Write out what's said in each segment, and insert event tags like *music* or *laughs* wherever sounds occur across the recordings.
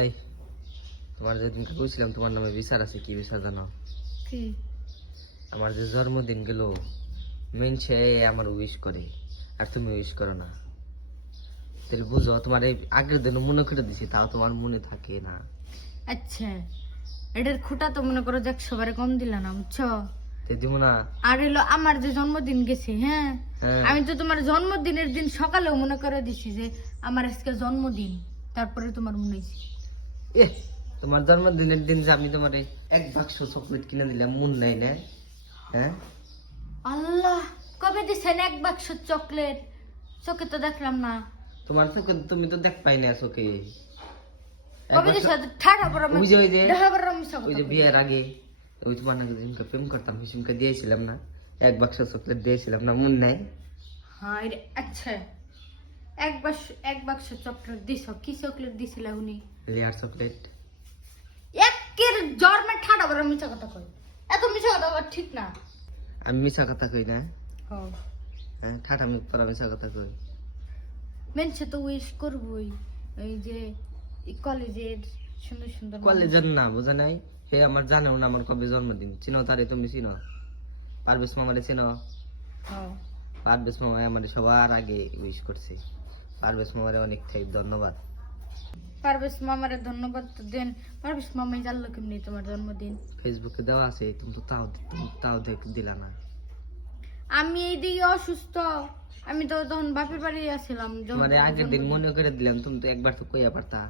এই তোমার যেদিনকে কইছিলাম তোমার নামে বিচার আছে কি বিচার জানো? কি? আমার যে জন্মদিন গেল মেনছে আমার উইশ করে আর তুমি উইশ করো না। তাহলে বুঝো তোমার এই আগের দিন মনে করে দিছি তাও তোমার মনে থাকে না। আচ্ছা এটার খুঁটা তো মনে করো যে একশোবারে কম দিলা না বুঝছ? না। আর হলো আমার যে জন্মদিন গেছে হ্যাঁ? হ্যাঁ। আমি তো তোমার জন্মদিনের দিন সকালেও মনে করে দিছি যে আমার আজকে জন্মদিন তারপরে তোমার মনে হয়েছে। এ তোমার জন্মদিনের দিন যে আমি তোমার এক বাক্স চকলেট কিনে দিলাম মন নাই না? হ্যাঁ? আল্লাহ কবে দিছেন এক বাক্স চকলেট চোখে তো দেখলাম না। তোমার চোখে তুমি তো দেখ পাই না চোখে। কবে বাক্স- ঠাড়া বড় ওই যে ওই যে দেখা বড় মিশা ওই যে বিয়ের আগে। ওই তোমার নাকি যেদিনকে প্রেম করতাম দিয়েছিলাম না। এক বাক্স চকলেট দিয়েছিলাম না মন নাই? হ্যাঁ আচ্ছা। এক বাক্স এক বাক্স চকলেট দিছ কি চকলেট দিছিল উনি? লেয়ার চকলেট একের জন্মে ঠাডা বড় মিছা কথা কই। এত মিছা কথা বলা ঠিক না। আমি মিছা কথা কই না। হ্যাঁ ঠাটা মুখ পরা মিছা কথা কই। মেনছে তো উইশ করবই। ওই যে কলেজের সুন্দর সুন্দর কলেজের না বোঝা নাই? হে আমার জানেও না আমার কবে জন্মদিন। চিনো তারে তুমি চিনো? পারবেশ মামারে চিনো? হ্যাঁ পারবেশ মামা আমার সবার আগে উইশ করছে। পারবেশ মামারে অনেক থাই ধন্যবাদ। পারভেজ মামারে ধন্যবাদ দেন। পারভেজ মামাই জানলো কেমনি তোমার জন্মদিন? ফেসবুকে দেওয়া আছে তুমি তো তাও তাও দেখ দিলা না। আমি এই দিকে অসুস্থ। আমি তো তখন বাপের বাড়ি আসছিলাম মানে আগের দিন মনে করে দিলাম তুমি তো একবার তো কইয়া পারতা।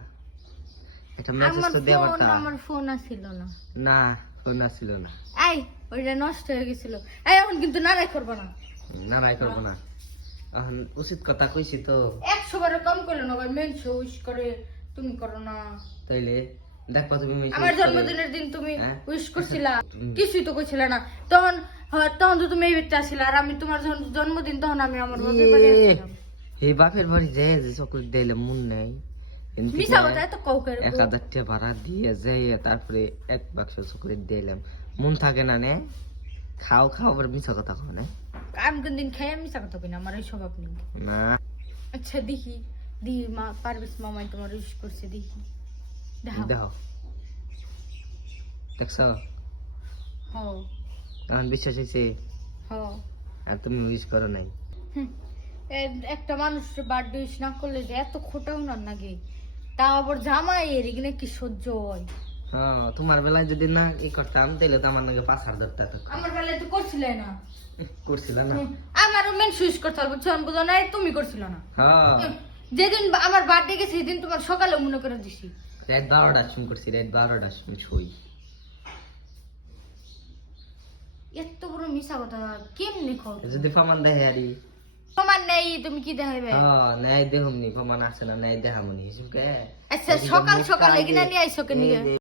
একটা মেসেজ আমার তো দেয়া পারতা। আমার ফোন আসছিল না। না ফোন আসছিল না। এই ওইটা নষ্ট হয়ে গেছিল। এই এখন কিন্তু নাড়াই করব না। না করব না। উচিত কথা কইছি তো। একশো বারে কম করল না ভাই মেন উইশ করে তুমি করো না। তাইলে দেখবা তুমি আমার জন্মদিনের দিন তুমি হ্যাঁ? উইশ করছিলা। *laughs* কিছুই তো করছিলে না। তখন হ্যাঁ, তখন তো তুমি এই বাড়িতে আসছিলা আর আমি তোমার যখন জন্মদিন তখন আমি আমার বাপের বাড়ি ইয়ে, এই বাপের বাড়ি যায় যে চকলেট দিলে মন নাই। করে কথা এত এক হাজার টাকা ভাড়া দিয়ে যাই তারপরে এক বাক্স চকলেট দিলাম মন থাকে না নে? খাও খাও আবার মিছা কথা খাও না? আমি কোন দিন খাই আমি না আমার এই স্বভাব নেই। না। আচ্ছা দেখি। দি মা পারভেজ মামাই তোমার উইশ করছে দেখি। দেখা দেখো দেখছ? হ এখন বিশ্বাস হয়েছে? হ আর তুমি উইশ করো নাই? হুম, একটা মানুষের বার্থডে উইশ না করলে যে এত খোটাও না নাকি? তাও আবার জামাই এর কি সহ্য হয় হ্যাঁ? তোমার বেলায় যদি না ই করতাম তাহলে তো আমার নাকি পাঁচ হাজার ধরতে আমার বেলায় তো করছিলে না। করছিল না? আমারও মেন সুইচ করতে হবে বুঝছ? বুঝো না তুমি করছিল না। হ্যাঁ। যেদিন আমার বার্থডে গেছে সেদিন তোমার সকালে মনে করে দিছি। রাত বারোটার সময় করছি রাত বারোটার সময় ছুই। এত বড় মিশা কথা কেমনি খাও যদি প্রমাণ দেখে আরি নেই তুমি কি দেখাইবে? হ্যাঁ ন্যায় দেহমনি প্রমাণ আছে না ন্যায় দেহামনি হিসেবে আচ্ছা সকাল সকাল এগিনা নিয়ে আইসো কে নিয়ে